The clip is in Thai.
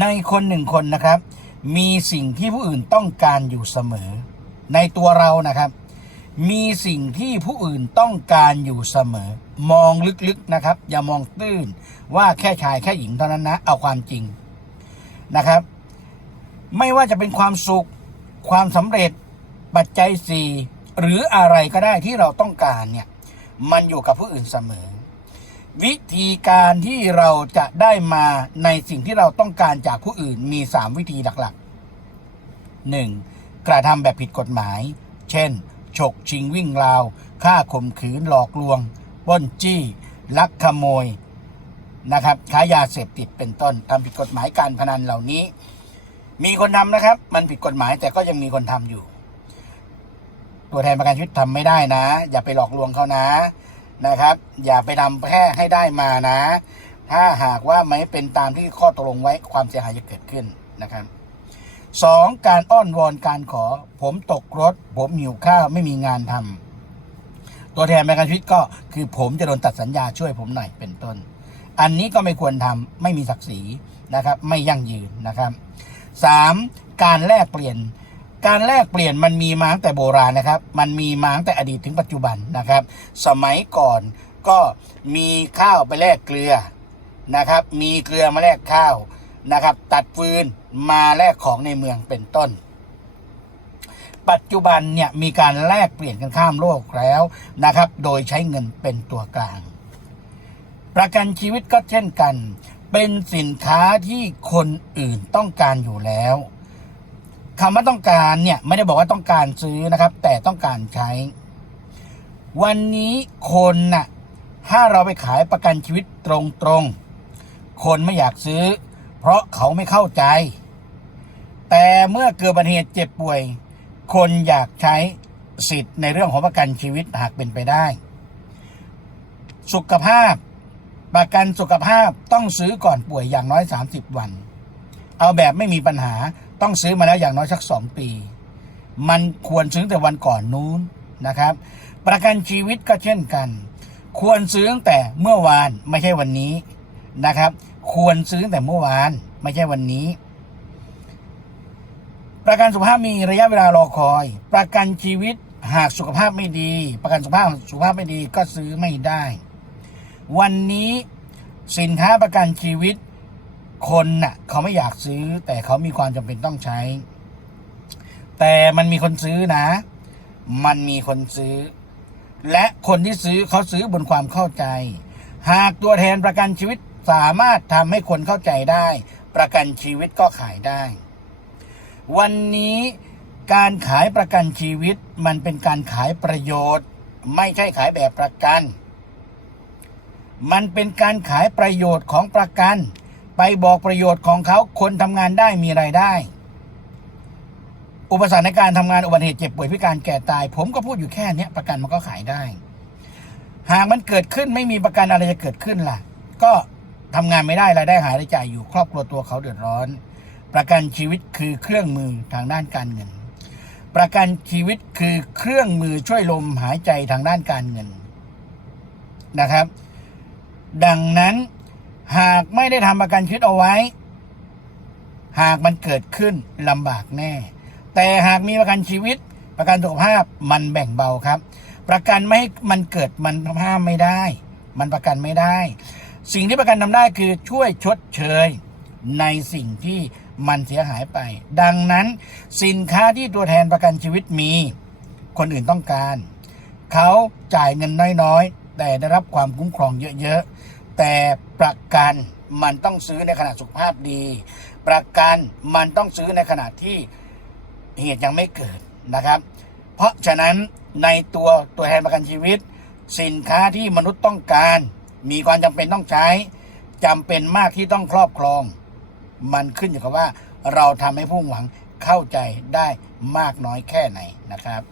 ในคนหนึ่งคนนะครับ มีสิ่งที่ผู้อื่นต้องการอยู่เสมอ ในตัวเรานะครับ มีสิ่งที่ผู้อื่นต้องการอยู่เสมอ มองลึกๆนะครับ อย่ามองตื้นว่าแค่ชายแค่หญิงเท่านั้นนะ เอาความจริงนะครับ ไม่ว่าจะเป็นความสุข ความสำเร็จปัจจัยสี่หรืออะไรก็ได้ที่เราต้องการเนี่ย มันอยู่กับผู้อื่นเสมอ วิธีการที่เราจะได้มาในสิ่งที่เราต้องการจากผู้อื่นมี 3 วิธีหลักๆ 1. กระทำแบบผิดกฎหมาย เช่น ฉกชิงวิ่งราว ฆ่าข่มขืนหลอกลวงปล้นจี้ ลักขโมยนะครับค้ายาเสพติดเป็นต้นทำผิดกฎหมายการพนันเหล่านี้ มีคนทำนะครับ มันผิดกฎหมายแต่ก็ยังมีคนทำอยู่ ตัวแทนประกันชีวิตทำไม่ได้นะ อย่าไปหลอกลวงเขานะ นะครับ อย่าไปทำแค่ให้ได้มานะ ถ้าหากว่าไม่เป็นตามที่ข้อตกลงไว้ความเสียหายจะเกิดขึ้นนะครับสองการอ้อนวอนการขอ ผมตกรถ ผมหิวข้าวไม่มีงานทำตัวแทนประกันชีวิตก็คือผมจะโดนตัดสัญญาช่วยผมหน่อยเป็นต้น อันนี้ก็ไม่ควรทำไม่มีศักดิ์ศรีนะครับ ไม่ยั่งยืนนะครับสามการแลกเปลี่ยน การแลกเปลี่ยนมันมีมาตั้งแต่โบราณนะครับ มันมีมาตั้งแต่อดีตถึงปัจจุบันนะครับ สมัยก่อนก็มีข้าวไปแลกเกลือนะครับ มีเกลือมาแลกข้าวนะครับ ตัดฟืนมาแลกของในเมืองเป็นต้น ปัจจุบันเนี่ยมีการแลกเปลี่ยนกันข้ามโลกแล้วนะครับ โดยใช้เงินเป็นตัวกลาง ประกันชีวิตก็เช่นกัน เป็นสินค้าที่คนอื่นต้องการอยู่แล้ว คำว่าต้องการเนี่ยไม่ได้บอกว่าต้องการซื้อนะครับ แต่ต้องการใช้ วันนี้คนน่ะถ้าเราไปขายประกันชีวิตตรงๆ คนไม่อยากซื้อ เพราะเขาไม่เข้าใจ แต่เมื่อเกิดอุบัติเหตุเจ็บป่วย คนอยากใช้สิทธิ์ในเรื่องของประกันชีวิตหากเป็นไปได้ สุขภาพ ประกันสุขภาพต้องซื้อก่อนป่วยอย่างน้อย 30 วัน เอาแบบไม่มีปัญหา ต้องซื้อมาแล้วอย่างน้อยสักสองปี มันควรซื้อแต่วันก่อนนู้นนะครับ ประกันชีวิตก็เช่นกัน ควรซื้อตั้งแต่เมื่อวานไม่ใช่วันนี้นะครับ ควรซื้อตั้งแต่เมื่อวานไม่ใช่วันนี้ ประกันสุขภาพมีระยะเวลารอคอย ประกันชีวิตหากสุขภาพไม่ดี ประกันสุขภาพสุขภาพไม่ดีก็ซื้อไม่ได้ วันนี้สินค้าประกันชีวิต คนน่ะ เขาไม่อยากซื้อ แต่เขามีความจำเป็นต้องใช้ แต่มันมีคนซื้อนะ มันมีคนซื้อ และคนที่ซื้อเขาซื้อบนความเข้าใจ หากตัวแทนประกันชีวิตสามารถทำให้คนเข้าใจได้ ประกันชีวิตก็ขายได้ วันนี้การขายประกันชีวิตมันเป็นการขายประโยชน์ ไม่ใช่ขายแบบประกัน มันเป็นการขายประโยชน์ของประกัน ไปบอกประโยชน์ของเขาคนทำงานได้มีไรายได้ อุปสรรคในการทำงานอุบัติเหตุเจ็บป่วยพิการแก่ตาย ผมก็พูดอยู่แค่เนี้ยประกันมันก็ขายได้ หากมันเกิดขึ้นไม่มีประกันอะไรจะเกิดขึ้นล่ะ ก็ทำงานไม่ได้รายได้หายรายจ่ายอยู่ครอบครัวตัวเขาเดือดร้อน ประกันชีวิตคือเครื่องมือทางด้านการเงิน ประกันชีวิตคือเครื่องมือช่วยลมหายใจทางด้านการเงินนะครับ ดังนั้น หากไม่ได้ทำประกันชีวิตเอาไว้ หากมันเกิดขึ้นลำบากแน่ แต่หากมีประกันชีวิต ประกันสุขภาพมันแบ่งเบาครับ ประกันไม่ให้มันเกิดมันห้ามไม่ได้ มันประกันไม่ได้ สิ่งที่ประกันทำได้คือช่วยชดเชย ในสิ่งที่มันเสียหายไป ดังนั้นสินค้าที่ตัวแทนประกันชีวิตมี คนอื่นต้องการ เขาจ่ายเงินน้อยๆ แต่ได้รับความคุ้มครองเยอะๆ แต่ประกันมันต้องซื้อในขณะสุขภาพดี ประกันมันต้องซื้อในขณะที่เหตุยังไม่เกิดนะครับ เพราะฉะนั้นในตัวตัวแทนประกันชีวิต สินค้าที่มนุษย์ต้องการ มีความจำเป็นต้องใช้จำเป็นมากที่ต้องครอบครอง มันขึ้นอยู่กับว่าเราทำให้ผู้หวังเข้าใจได้มากน้อยแค่ไหนนะครับ